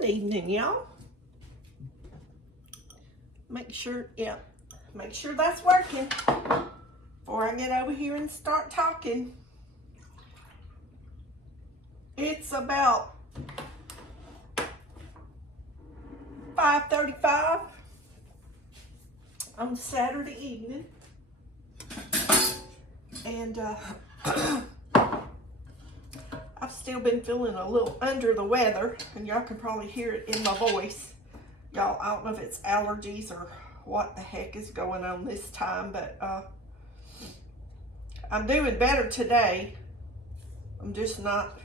Good evening, y'all. Make sure that's working before I get over here and start talking. It's about 5:35 on Saturday evening, and I've still been feeling a little under the weather, and y'all can probably hear it in my voice. Y'all, I don't know if it's allergies or what the heck is going on this time, but I'm doing better today. I'm just not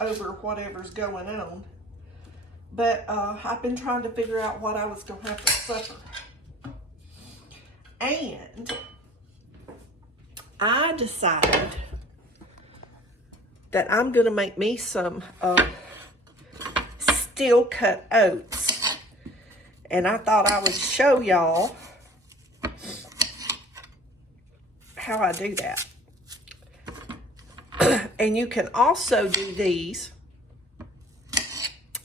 over whatever's going on. But I've been trying to figure out what I was going to have for supper. And I decided that I'm going to make me some steel cut oats. And I thought I would show y'all how I do that. And you can also do these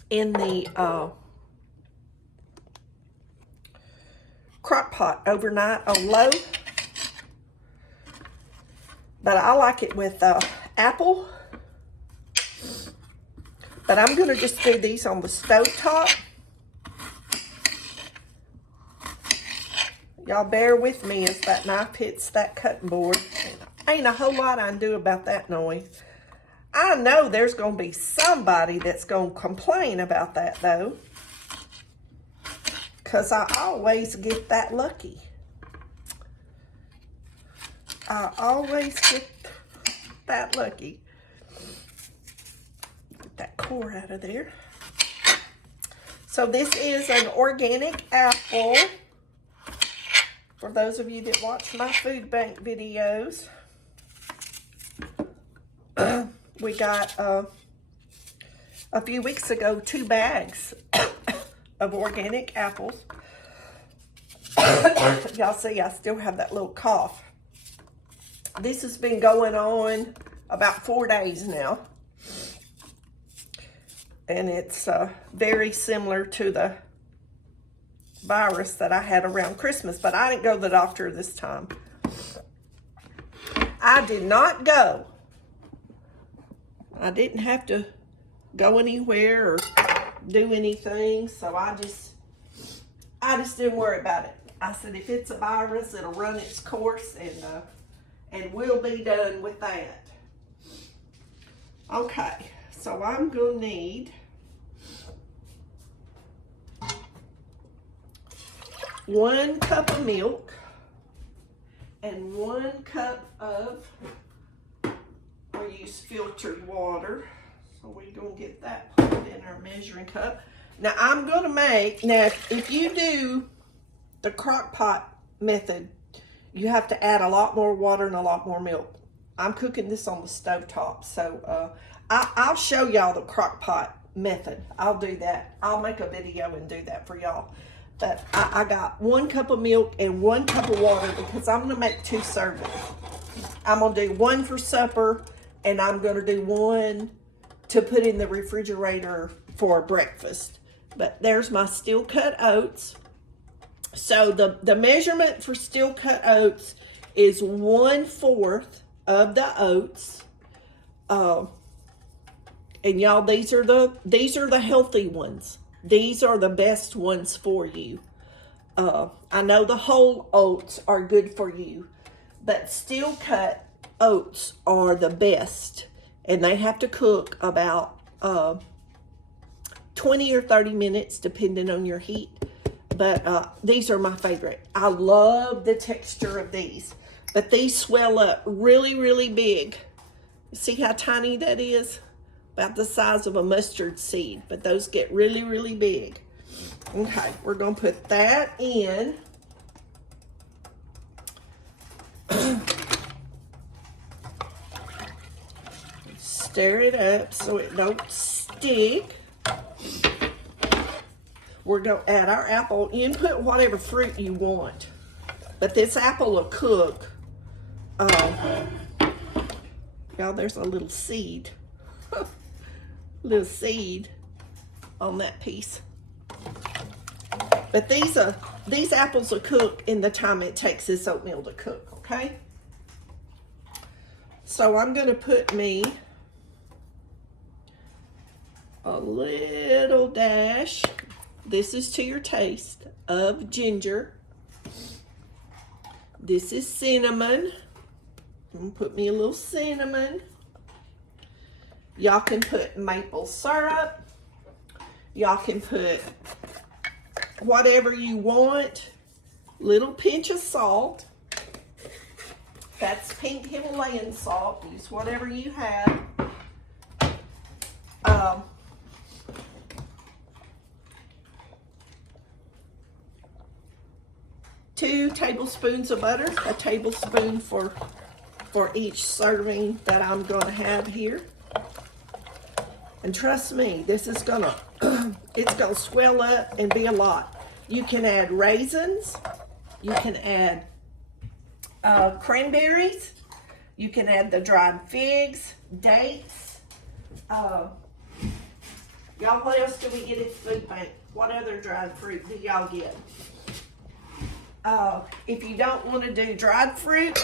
in the crock pot overnight on low. But I like it with apple. But I'm going to just do these on the stove top. Y'all bear with me as that knife hits that cutting board. Ain't a whole lot I can do about that noise. I know there's going to be somebody that's going to complain about that, though. Because I always get that lucky. I always get that lucky. Get that core out of there. So this is an organic apple. For those of you that watch my food bank videos. We got, a few weeks ago, 2 bags of organic apples. Y'all see, I still have that little cough. This has been going on about 4 days now. And it's very similar to the virus that I had around Christmas. But I didn't go to the doctor this time. I did not go. I didn't have to go anywhere or do anything, so I just didn't worry about it. I said, if it's a virus, it'll run its course, and we'll be done with that. Okay, so I'm gonna need 1 cup of milk and 1 cup of, we use filtered water. So we're going to get that put in our measuring cup. Now I'm going to make, now if you do the crock pot method, you have to add a lot more water and a lot more milk. I'm cooking this on the stove top. So I'll show y'all the crock pot method. I'll do that. I'll make a video and do that for y'all. But I got 1 cup of milk and 1 cup of water because I'm going to make 2 servings. I'm going to do 1 for supper, and I'm going to do 1 to put in the refrigerator for breakfast. But there's my steel cut oats. So the measurement for steel cut oats is 1/4 of the oats. And y'all, these are the healthy ones. These are the best ones for you. I know the whole oats are good for you, but steel cut oats are the best, and they have to cook about 20 or 30 minutes depending on your heat. But these are my favorite. I love the texture of these, but these swell up really, really big. See how tiny that is? About the size of a mustard seed, but those get really, really big. Okay, we're gonna put that in. Stir it up so it don't stick. We're gonna add our apple. You can put whatever fruit you want, but this apple will cook. Y'all, there's a little seed. Little seed on that piece. But these apples will cook in the time it takes this oatmeal to cook, okay? So I'm gonna put me a little dash, this is to your taste, of ginger. This is cinnamon. I'm gonna put me a little cinnamon. Y'all can put maple syrup. Y'all can put whatever you want. Little pinch of salt. That's pink Himalayan salt. Use whatever you have. 2 tablespoons of butter, a tablespoon for each serving that I'm gonna have here. And trust me, this is gonna, it's gonna swell up and be a lot. You can add raisins, you can add cranberries, you can add the dried figs, dates. Y'all, what else do we get at the food bank? What other dried fruit do y'all get? If you don't want to do dried fruit,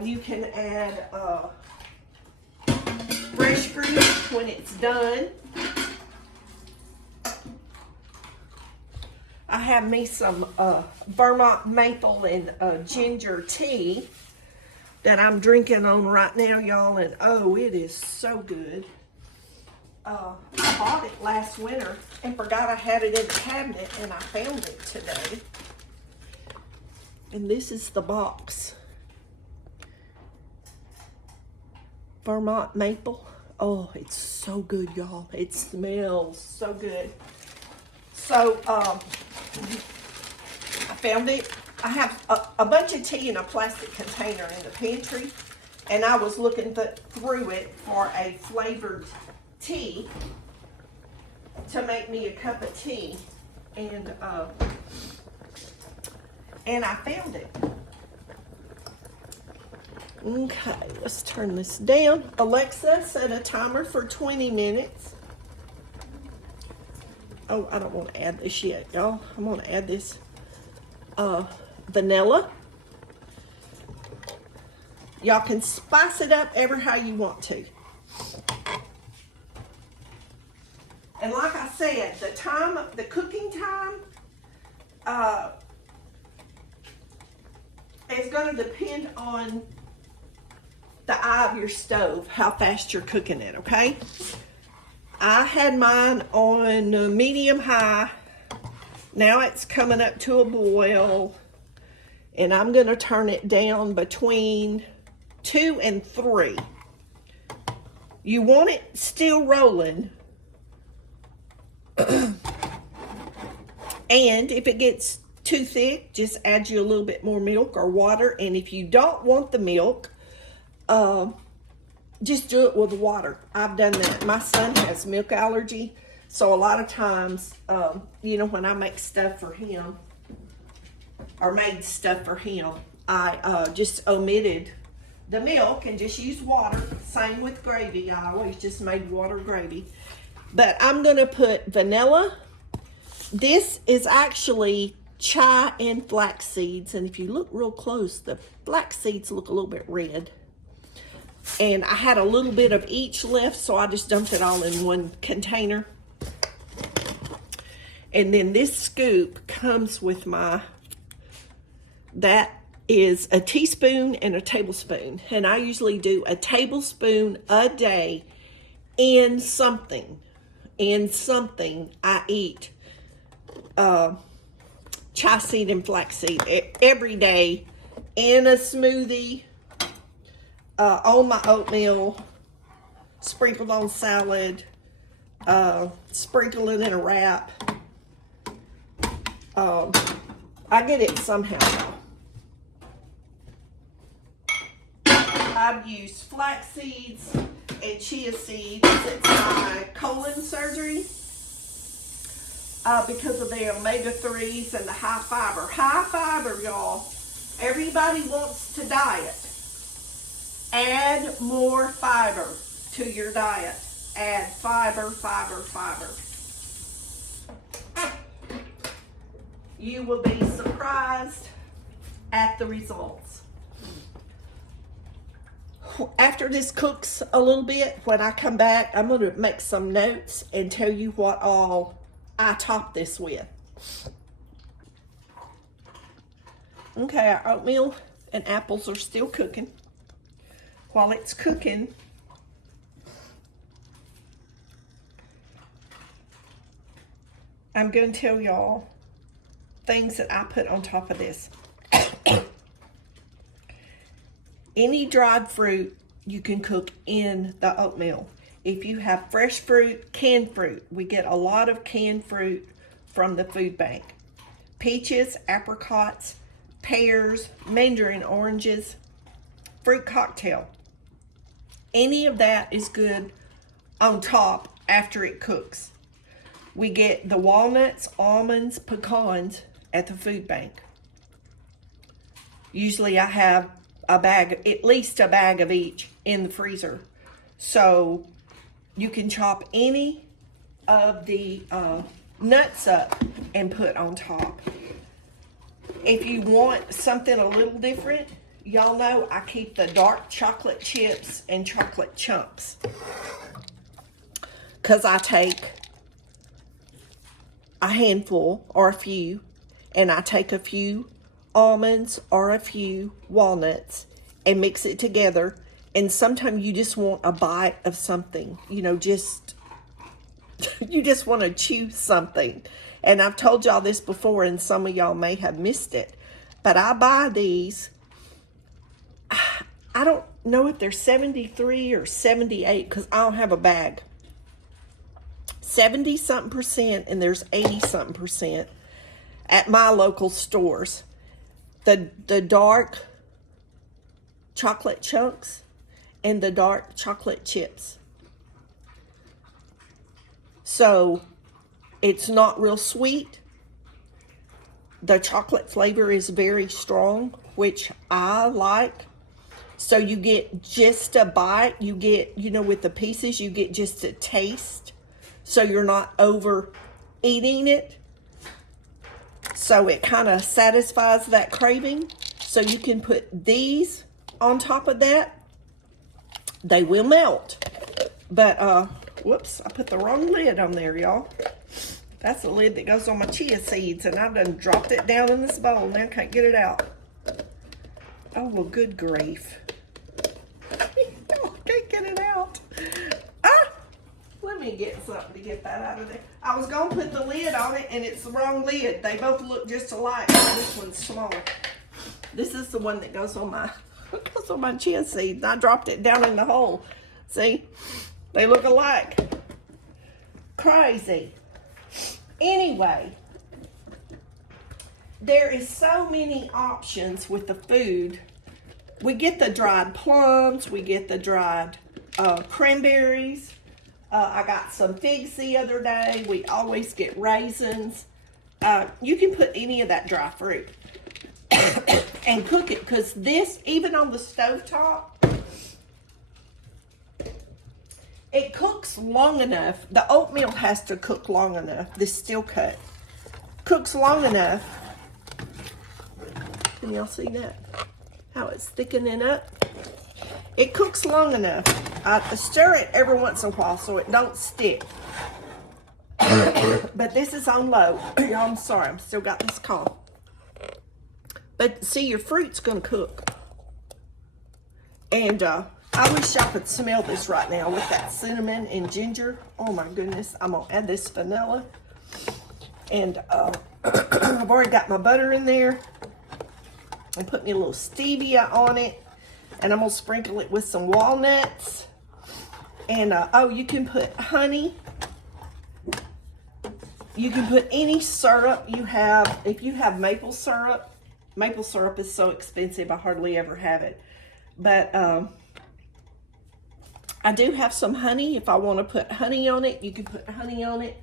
you can add fresh fruit when it's done. I have me some Vermont maple and ginger tea that I'm drinking on right now, y'all, and oh, it is so good. I bought it last winter and forgot I had it in the cabinet, and I found it today. And this is the box. Vermont maple. Oh, it's so good, y'all. It smells so good. So, I found it. I have a bunch of tea in a plastic container in the pantry, and I was looking through it for a flavored tea to make me a cup of tea, and I found it. Okay, let's turn this down. Alexa, set a timer for 20 minutes. Oh, I don't want to add this yet, y'all. I'm going to add this vanilla. Y'all can spice it up ever how you want to. And like I said, the cooking time, is going to depend on the eye of your stove, how fast you're cooking it, okay? I had mine on medium high. Now it's coming up to a boil, and I'm going to turn it down between 2 and 3. You want it still rolling. And if it gets too thick, just add you a little bit more milk or water. And if you don't want the milk, just do it with water. I've done that. My son has milk allergy, so a lot of times, you know, when I make stuff for him, or made stuff for him, I just omitted the milk and just used water. Same with gravy. I always just made water gravy. But I'm going to put vanilla. This is actually chai and flax seeds. And if you look real close, the flax seeds look a little bit red. And I had a little bit of each left, so I just dumped it all in one container. And then this scoop comes with that is a teaspoon and a tablespoon. And I usually do a tablespoon a day in something. I eat chai seed and flax seed every day in a smoothie, on my oatmeal, sprinkled on salad, sprinkle it in a wrap. I get it somehow though. I've used flax seeds and chia seeds since my colon surgery because of the omega-3s and the high fiber. High fiber, y'all. Everybody wants to diet. Add more fiber to your diet. Add fiber, fiber, fiber. You will be surprised at the results. After this cooks a little bit, when I come back, I'm going to make some notes and tell you what all I top this with. Okay, our oatmeal and apples are still cooking. While it's cooking, I'm going to tell y'all things that I put on top of this. Any dried fruit you can cook in the oatmeal. If you have fresh fruit, canned fruit, we get a lot of canned fruit from the food bank. Peaches, apricots, pears, mandarin oranges, fruit cocktail. Any of that is good on top after it cooks. We get the walnuts, almonds, pecans at the food bank. Usually I have a bag, at least a bag of each in the freezer. So you can chop any of the nuts up and put on top. If you want something a little different, y'all know I keep the dark chocolate chips and chocolate chunks. Because I take a handful or a few, and I take a few almonds or a few walnuts and mix it together. And sometimes you just want a bite of something, you know, just you just want to chew something. And I've told y'all this before, and some of y'all may have missed it, but I buy these. I don't know if they're 73 or 78 because I don't have a bag. 70-something% and there's 80-something% at my local stores. The dark chocolate chunks and the dark chocolate chips. So it's not real sweet. The chocolate flavor is very strong, which I like. So you get just a bite. You get, you know, with the pieces, you get just a taste. So you're not over eating it. So it kind of satisfies that craving. So you can put these on top of that. They will melt. But, whoops, I put the wrong lid on there, y'all. That's the lid that goes on my chia seeds, and I've done dropped it down in this bowl. Now I can't get it out. Oh, well, good grief. I can't get it out. Let me get something to get that out of there. I was going to put the lid on it, and it's the wrong lid. They both look just alike. This one's smaller. This is the one that goes on my chia seeds. I dropped it down in the hole. See? They look alike. Crazy. Anyway, there is so many options with the food. We get the dried plums. We get the dried cranberries. I got some figs the other day. We always get raisins. You can put any of that dry fruit and cook it, because this, even on the stovetop, it cooks long enough. The oatmeal has to cook long enough. This steel cut cooks long enough. Can y'all see that? How it's thickening up? It cooks long enough. I stir it every once in a while so it don't stick. But this is on low. Y'all, I'm sorry. I'm still got this cough. But see, your fruit's going to cook. And I wish y'all could smell this right now with that cinnamon and ginger. Oh my goodness. I'm going to add this vanilla. And I've already got my butter in there. I put me a little stevia on it. And I'm going to sprinkle it with some walnuts. And, oh, you can put honey. You can put any syrup you have. If you have maple syrup is so expensive, I hardly ever have it. But I do have some honey. If I want to put honey on it, you can put honey on it.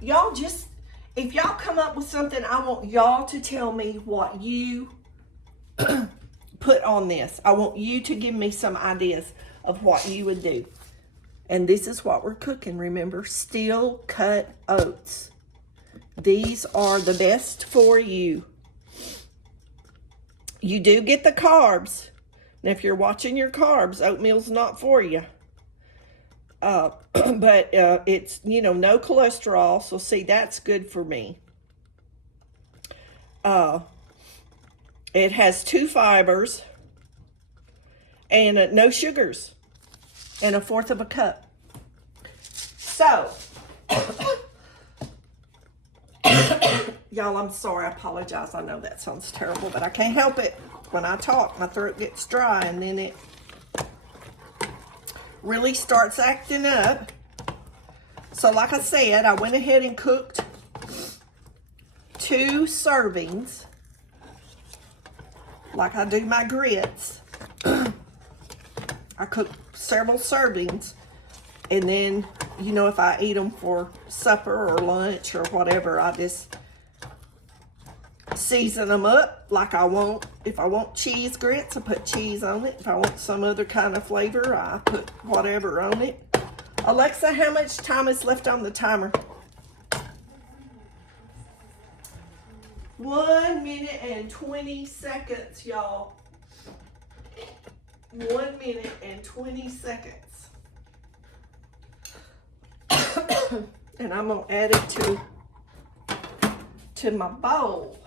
Y'all just, if y'all come up with something, I want y'all to tell me what you put on this. I want you to give me some ideas of what you would do. And this is what we're cooking, remember? Steel cut oats. These are the best for you. You do get the carbs. And if you're watching your carbs, oatmeal's not for you. But it's, you know, no cholesterol. So see, that's good for me. It has 2 fibers and no sugars and 1/4 of a cup. So, y'all, I'm sorry. I apologize. I know that sounds terrible, but I can't help it. When I talk, my throat gets dry, and then it really starts acting up. So, like I said, I went ahead and cooked 2 servings, like I do my grits. I cook several servings, and then, you know, if I eat them for supper or lunch or whatever, I just season them up like I want. If I want cheese grits, I put cheese on it. If I want some other kind of flavor, I put whatever on it. Alexa, how much time is left on the timer? 1 minute and 20 seconds, y'all. 1 minute and 20 seconds. And I'm gonna add it to my bowl.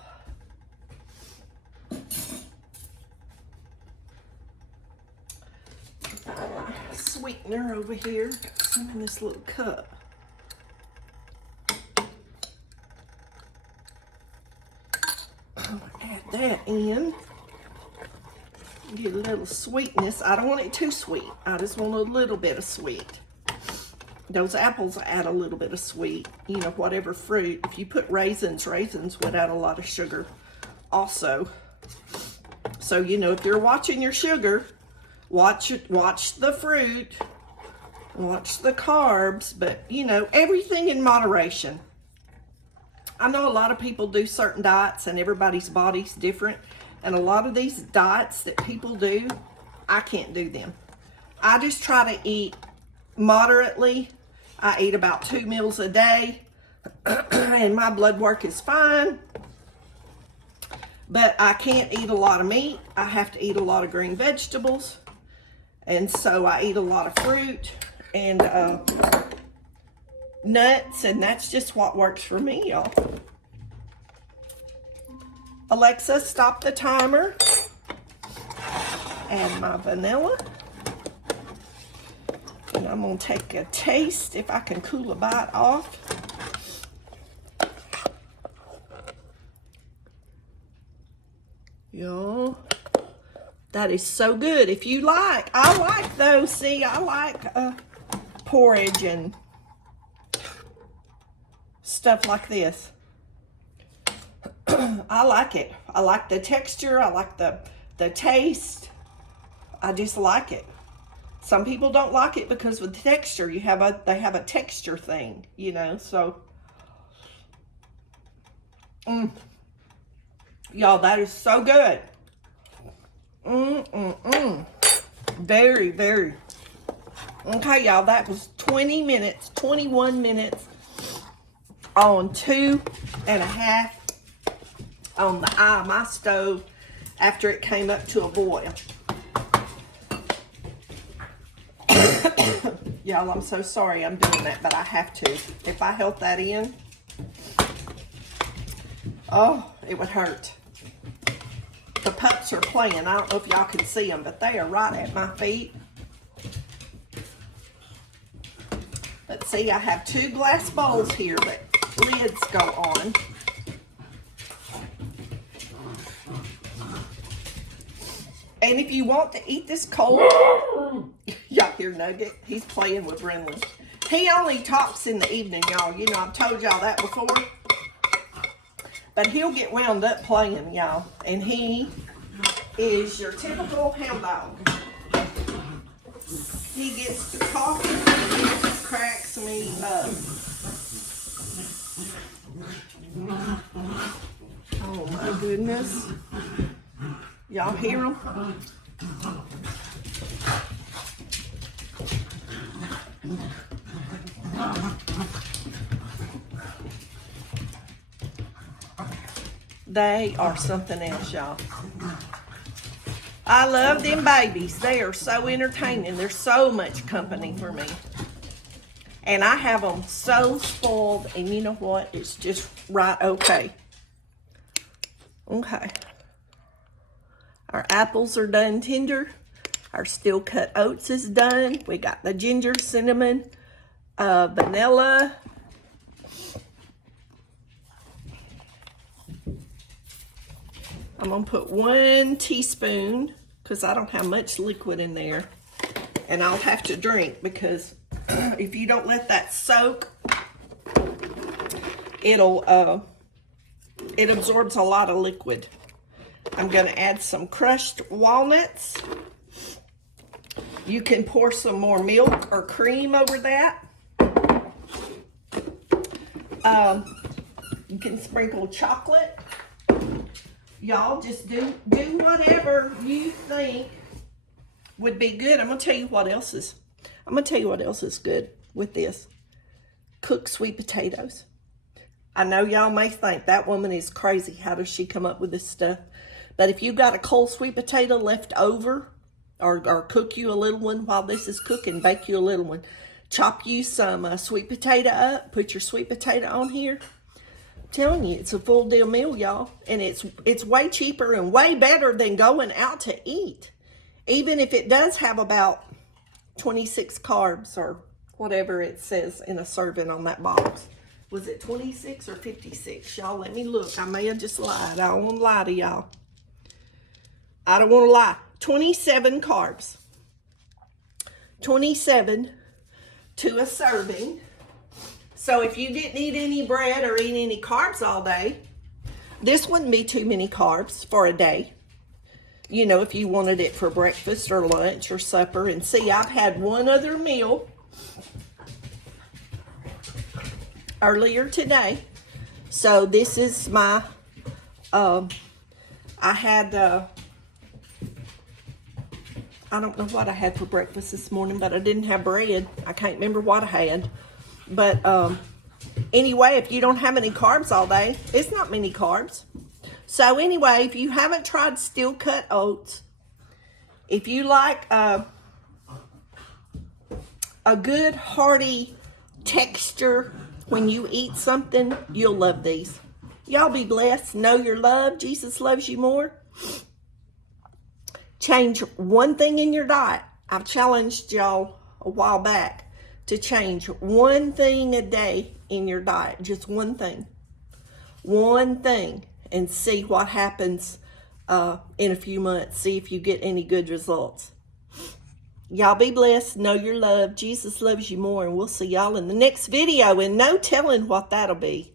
Sweetener over here. I'm in this little cup. I'm gonna add that in. Get a little sweetness. I don't want it too sweet. I just want a little bit of sweet. Those apples add a little bit of sweet. You know, whatever fruit. If you put raisins would add a lot of sugar also. So, you know, if you're watching your sugar, watch the fruit, watch the carbs, but, you know, everything in moderation. I know a lot of people do certain diets, and everybody's body's different. And a lot of these diets that people do, I can't do them. I just try to eat moderately. I eat about 2 meals a day, and my blood work is fine. But I can't eat a lot of meat. I have to eat a lot of green vegetables. And so I eat a lot of fruit and nuts, and that's just what works for me, y'all. Alexa, stop the timer. Add my vanilla. And I'm going to take a taste if I can cool a bite off. Y'all, that is so good. If you like, I like those. See, I like porridge and stuff like this. I like it. I like the texture. I like the taste. I just like it. Some people don't like it because of the texture. They have a texture thing, you know. So, y'all, that is so good. Very, very. Okay, y'all, that was 21 minutes on 2.5 on the eye of my stove after it came up to a boil. Y'all, I'm so sorry I'm doing that, but I have to. If I held that in, oh, it would hurt. The pups are playing. I don't know if y'all can see them, but they are right at my feet. But see, I have 2 glass bowls here that lids go on. And if you want to eat this cold, y'all hear Nugget? He's playing with Renley. He only talks in the evening, y'all. You know, I've told y'all that before. But he'll get wound up playing, y'all. And he is your typical hound dog. He gets to talking and he just cracks me up. Oh my goodness. Y'all hear him? They are something else, y'all. I love them babies. They are so entertaining. They're so much company for me. And I have them so spoiled. And you know what? It's just right okay. Okay. Our apples are done tender. Our steel cut oats is done. We got the ginger, cinnamon, vanilla. I'm going to put 1 teaspoon because I don't have much liquid in there. And I'll have to drink because if you don't let that soak, it absorbs a lot of liquid. I'm going to add some crushed walnuts. You can pour some more milk or cream over that. You can sprinkle chocolate. Y'all just do whatever you think would be good. I'm gonna tell you what else is good with this. Cooked sweet potatoes. I know y'all may think that woman is crazy. How does she come up with this stuff? But if you got a cold sweet potato left over, or cook you a little one while this is cooking, bake you a little one. Chop you some sweet potato up, put your sweet potato on here. I'm telling you, it's a full deal meal, y'all. And it's way cheaper and way better than going out to eat. Even if it does have about 26 carbs or whatever it says in a serving on that box. Was it 26 or 56? Y'all, let me look. I may have just lied. I don't want to lie to y'all. I don't want to lie. 27 carbs. 27 to a serving. So if you didn't eat any bread or eat any carbs all day, this wouldn't be too many carbs for a day. You know, if you wanted it for breakfast or lunch or supper. And see, I've had one other meal earlier today. So this is my, I don't know what I had for breakfast this morning, but I didn't have bread. I can't remember what I had. But anyway, if you don't have any carbs all day, it's not many carbs. So anyway, if you haven't tried steel cut oats, if you like a good hearty texture when you eat something, you'll love these. Y'all be blessed. Know you're loved. Jesus loves you more. Change one thing in your diet. I've challenged y'all a while back to change one thing a day in your diet. Just one thing. One thing. And see what happens in a few months. See if you get any good results. Y'all be blessed. Know you're loved. Jesus loves you more. And we'll see y'all in the next video. And no telling what that'll be.